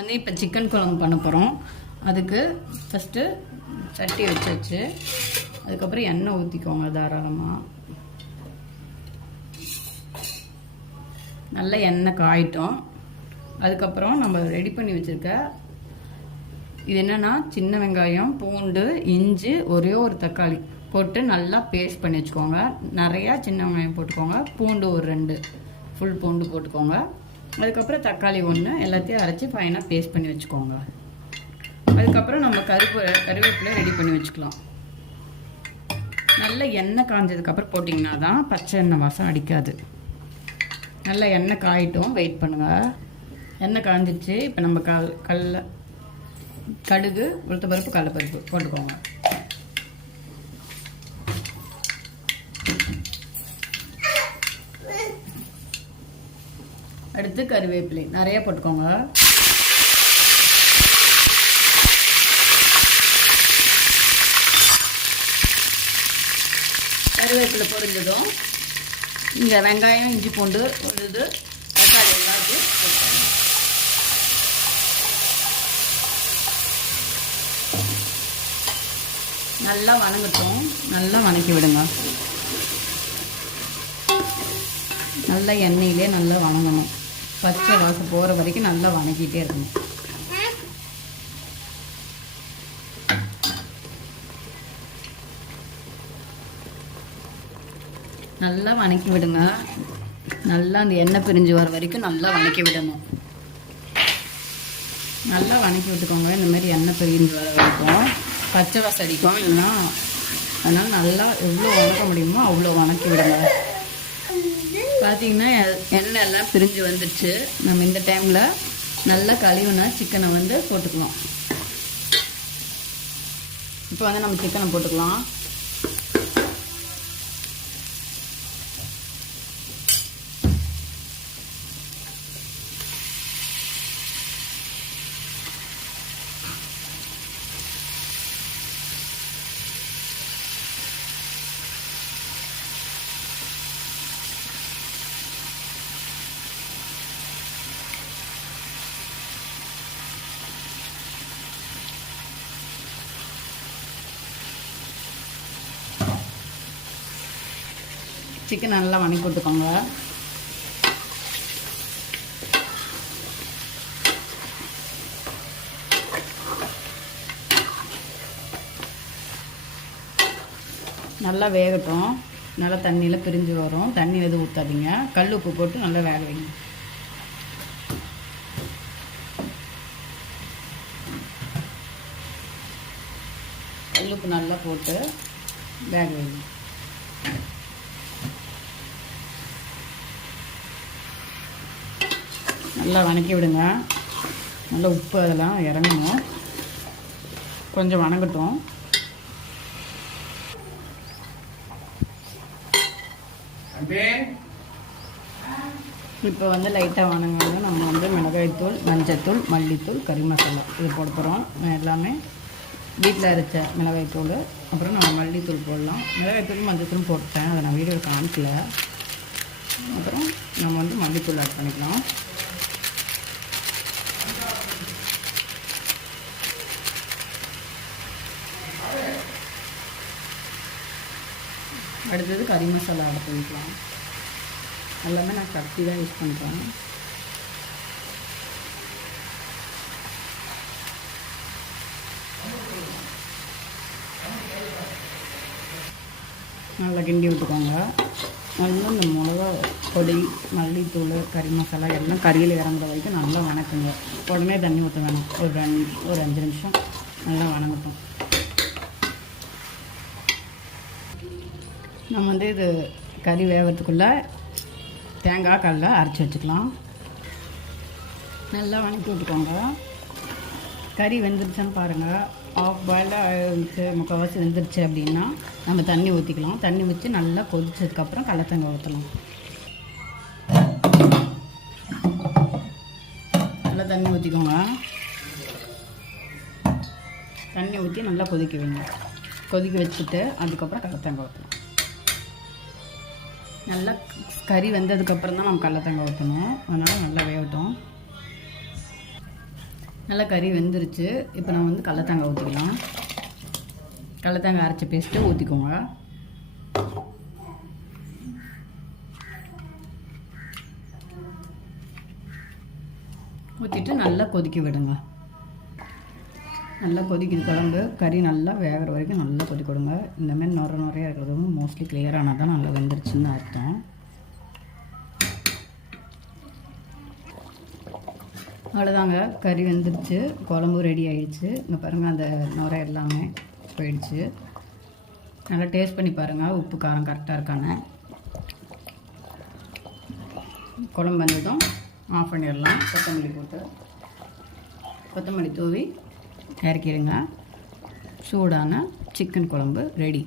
வந்து இப்போ சிக்கன் குழம்பு பண்ண போகிறோம் அதுக்கு ஃபஸ்ட்டு சட்டி வச்சாச்சு. அதுக்கப்புறம் எண்ணெய் ஊற்றிக்கோங்க தாராளமாக நல்ல எண்ணெய் காயிட்டோம். அதுக்கப்புறம் நம்ம ரெடி பண்ணி வச்சுருக்க இது என்னன்னா சின்ன வெங்காயம் பூண்டு இஞ்சி ஒரே ஒரு தக்காளி போட்டு நல்லா பேஸ்ட் பண்ணி வச்சுக்கோங்க. நிறையா சின்ன வெங்காயம் போட்டுக்கோங்க. பூண்டு ஒரு ரெண்டு. ஃபுல் பூண்டு போட்டுக்கோங்க. அதுக்கப்புறம் தக்காளி ஒன்று எல்லாத்தையும் அரைச்சி ஃபைனாக பேஸ்ட் பண்ணி வச்சுக்கோங்க. அதுக்கப்புறம் நம்ம கருப்பு கருவேப்பிலை ரெடி பண்ணி வச்சுக்கலாம். நல்ல எண்ணெய் காஞ்சதுக்கப்புறம் போட்டிங்கன்னா தான் பச்சை எண்ணெய் வாசம் அடிக்காது. நல்ல எண்ணெய் காயிட்டும். வெயிட் பண்ணுங்கள் எண்ணெய் காஞ்சிச்சு. இப்போ நம்ம கல் கடல கடுகு உளுத்தப்பருப்பு கடலைப்பருப்பு போட்டுக்கோங்க. அடுத்து கருவேப்பிலை. நிறைய போட்டுக்கோங்க. கருவேப்பிலை பொரிஞ்சதும் இந்த வெங்காயம் இஞ்சி பூண்டு உழுது தக்காளி எல்லாத்தையும் நல்லா வணங்கட்டும். நல்லா வணக்கி விடுங்க. நல்லா எண்ணெயிலே நல்லா வணங்கணும். பச்சை வாசம் போகிற வரைக்கும் நல்லா வணக்கிட்டே இருக்கணும். நல்லா வணக்கி விடுங்க. நல்லா அந்த எண்ணெய் பிரிஞ்சு வர வரைக்கும் நல்லா வணக்கி விடணும். நல்லா வணக்கி விட்டுக்கோங்க. இந்த மாதிரி எண்ணெய் பிரிஞ்சு வர வரைக்கும். பச்சை வாசம் அடிக்கும். இல்லைன்னா அதனால் நல்லா எவ்வளோ வணக்க முடியுமோ அவ்வளோ வணக்கி விடுங்க. பார்த்தீங்கன்னா எண்ணெய் எல்லாம் பிரிஞ்சு வந்துடுச்சு நம்ம இந்த டைமில் நல்லா கழுவுனா சிக்கனை வந்து போட்டுக்கலாம். இப்போ வந்து நம்ம சிக்கனை போட்டுக்கலாம். சிக்கன் நல்லா வணக்கி விட்டுக்கோங்க நல்லா வேகட்டும். நல்லா தண்ணியில் பிரிஞ்சு வரும். தண்ணி எதுவும் ஊற்றாதீங்க கல் உப்பு போட்டு நல்லா வேக வைங்க. கல் உப்பு நல்லா போட்டு வேக வைங்க. நல்லா வணக்கி விடுங்க. நல்லா உப்பு அதெல்லாம் இறங்கணும். கொஞ்சம் வணங்கட்டும். இப்போ வந்து லைட்டாக வணங்குங்க நம்ம வந்து மிளகாய்த்தூள் மஞ்சத்தூள் மல்லித்தூள் கறி மசாலா இது போட போகிறோம் எல்லாமே வீட்டில் அரைச்ச மிளகாய்த்தூள் அப்புறம் நம்ம மல்லித்தூள் போடலாம். மிளகாய்த்தூள் மஞ்சத்தூள் போட்டேன். அதை நான் வீடியோ காமிக்கல. அப்புறம் நம்ம வந்து மல்லித்தூள் ஆட் பண்ணிக்கலாம். அடுத்தது கறி மசாலா ஆட் பண்ணிக்கலாம். எல்லாமே நான் கத்தி தான் யூஸ் பண்ணுறேன் நல்லா கிண்டி விட்டுக்கோங்க. நல்லா இந்த மிளகா பொடி மல்லித்தூள் கறி மசாலா எல்லாம் கறியில் இறங்குற வரைக்கும் நல்லா வணக்குங்க. உடனே தண்ணி ஊற்ற வேணும். ஒரு ரெண்டு ஒரு அஞ்சு நிமிஷம் நல்லா வணங்கட்டும். நம்ம வந்து இது கறி வேகிறதுக்குள்ளே தேங்காய் கடல அரைச்சி வச்சுக்கலாம். நல்லா வணக்கி விட்டுக்கோங்க. கறி வெந்துருச்சான்னு பாருங்கள் ஆஃப் பாயிலாக முக்கால்வாசி வெந்துருச்சு அப்படின்னா நம்ம தண்ணி ஊற்றிக்கலாம் தண்ணி ஊற்றி நல்லா கொதிச்சதுக்கப்புறம் கடல ஊற்றலாம் நல்லா தண்ணி ஊற்றிக்கோங்க தண்ணி ஊற்றி நல்லா கொதிக்க வைங்க. கொதிக்க வச்சுட்டு அதுக்கப்புறம் கடல ஊற்றலாம் நல்லா கறி வெந்ததுக்கப்புறம் தான் நம்ம கடல ஊற்றணும் அதனால் நல்லா வேகட்டும். நல்லா கறி வெந்துருச்சு. இப்போ நம்ம வந்து கடலத்தங்க ஊற்றிக்கலாம் கடலத்தாங்காய் அரைச்ச பேஸ்ட்டு ஊற்றிக்கோங்க ஊற்றிட்டு நல்லா கொதிக்க விடுங்க. நல்லா கொதிக்குது குழம்பு. கறி நல்லா வேகிற வரைக்கும் நல்லா கொதிக்க கொடுங்க இந்தமாதிரி நுர நுறையா இருக்கிறது வந்து மோஸ்ட்லி கிளியர் ஆனால் தான் நல்லா வெந்துருச்சுன்னு அர்த்தம். அவ்வளோதாங்க கறி வெந்துருச்சு. குழம்பு ரெடி ஆகிடுச்சு இங்கே பாருங்கள் அந்த நுரை எல்லாமே போயிடுச்சு. நல்லா டேஸ்ட் பண்ணி பாருங்கள் உப்பு காரம் கரெக்டாக இருக்கானே குழம்பு வந்ததும் ஆஃப் பண்ணிடலாம். கொத்தமல்லி போட்டு. கொத்தமல்லி தூவி இறக்கிடுங்க சூடான சிக்கன் குழம்பு ரெடி